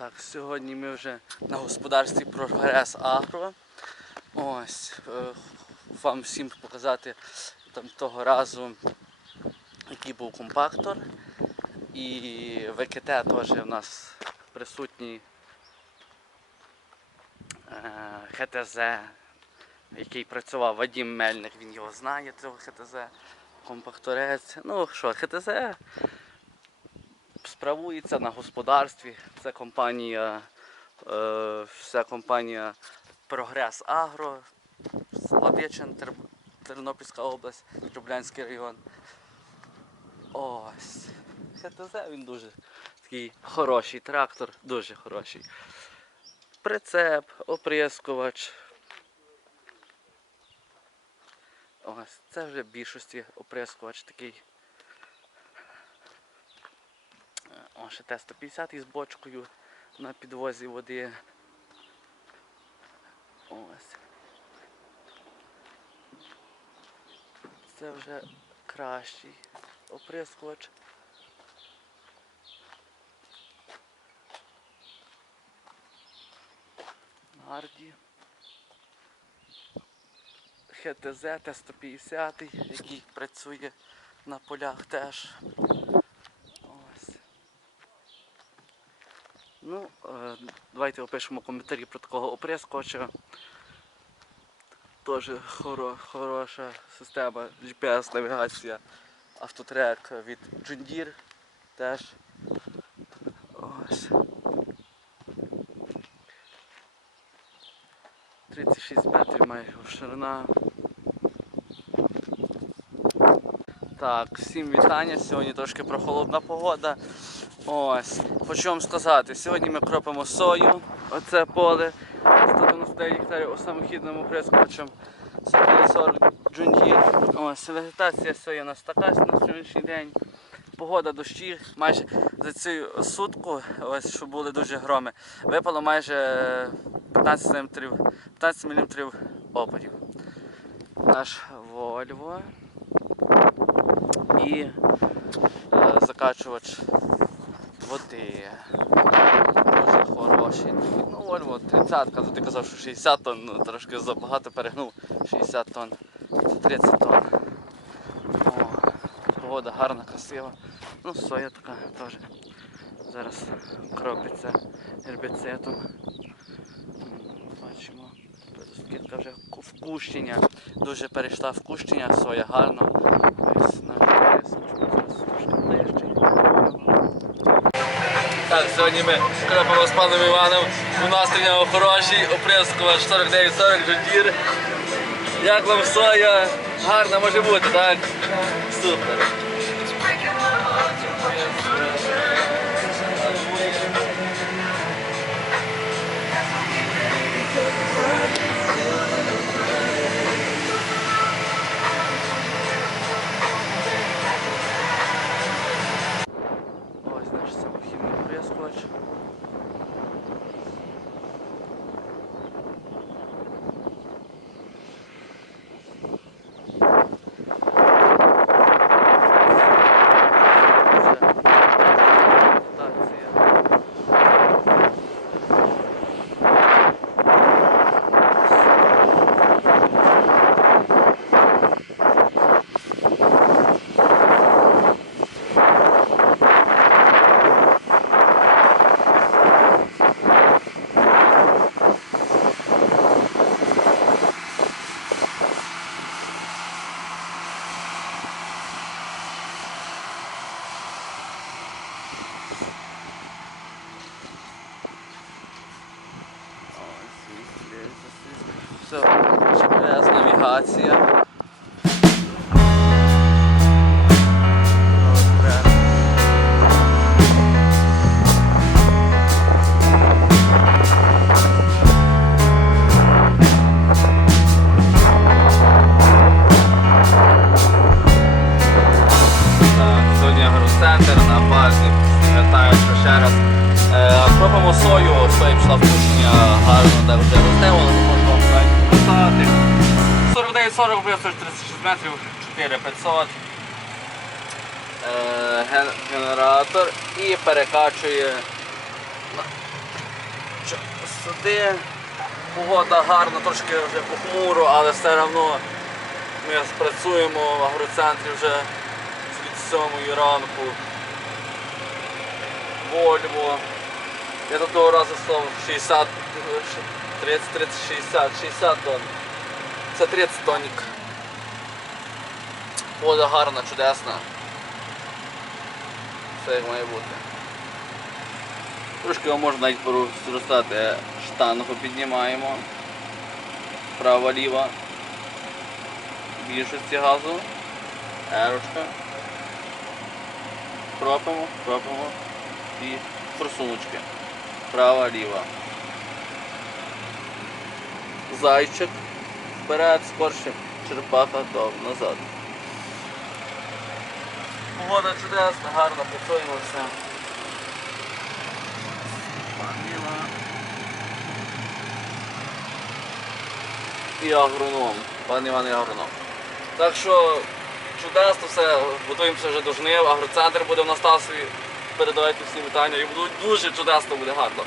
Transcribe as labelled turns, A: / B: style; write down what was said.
A: Так, сьогодні ми вже на господарстві Прогрес Агро. Ось, е, вам всім показати там того разу, який був компактор. І ВКТ теж у нас присутній е, ХТЗ, який працював Вадим Мельник, він його знає, цього ХТЗ, компакторець. Ну що, ХТЗ справується на господарстві. Це компанія, е, це компанія Прогрес Агро, Ладичин, Тернопільська область, Люблянський район. Ось. ХТЗ він дуже такий хороший трактор, дуже хороший. Прицеп, оприскувач. Ось, це вже в більшості оприскувач такий. О, ще Т-150 із бочкою на підвозі води. Ось. Це вже кращий оприскувач. Гарді. ХТЗ Т-150, який працює на полях теж. Ось. Ну, е, давайте опишемо коментарі про такого оприскувача. Теж хоро, хороша система GPS-навігація, автотрек від Deere теж. Ось. 36 метрів має ширина. Так, всім вітання. Сьогодні трошки прохолодна погода. Ось, хочу вам сказати, сьогодні ми кропимо сою, оце поле 199 гектарів у самохідному прискочем 40 джунді. Ось, вегетація сої у нас така на сьогоднішній день. Погода дощі, майже за цю сутку, ось що були дуже громи, випало майже 15 мм, 15 мм опадів. Наш Вольво і е, закачувач води. Дуже хороший. Ну, Вольво 30, тут ти казав, що 60 тонн, ну, трошки забагато перегнув. 60 тонн, це 30 тонн. О, погода гарна, красива. Ну, соя така теж. Зараз кропиться гербіцидом. Бачимо. Скидка вже ку- вкущення. Дуже перейшла вкущення, соя гарно. Ось наш прес, можемо зараз трошки ближче. Так, сьогодні ми кропимо з паном Іваном. У нас нього хороший, оприскова 49-40 жодір. Як вам соя? Гарна може бути, так? Супер. Ось наш самохідний оприскувач. Все, GPS навігація. Добре. Так, Сьогодні агроцентр на базі. Вітаю що ще раз. Е, Кропимо сою, соя пішла в кушення гарно, де вже росте, вам 49-40 височ 36 метрів, 4500. Е, генератор і перекачує сюди. Погода гарна, трошки вже похмуро, але все одно ми спрацюємо в агроцентрі вже з 7 ранку. Вольво. Я до того разу став 60, 30, 30, 60, 60 тонн. Це 30 тонік. Погода гарна, чудесна. Все як має бути. Трошки його можна навіть зростати. Штангу піднімаємо. Права ліва. Більшості газу. Ерочка. Кропимо, кропимо. І форсуночки. Права, ліва. Зайчик. Вперед, скорше. Черепаха, то назад. Погода чудесна, гарно, працюємо все. І агроном. Пан Іван і агроном. Так що чудесно все, готуємося вже до жнив, агроцентр буде в Настасові. Передавайте всім вітання і будуть дуже чудесно, буде гарно.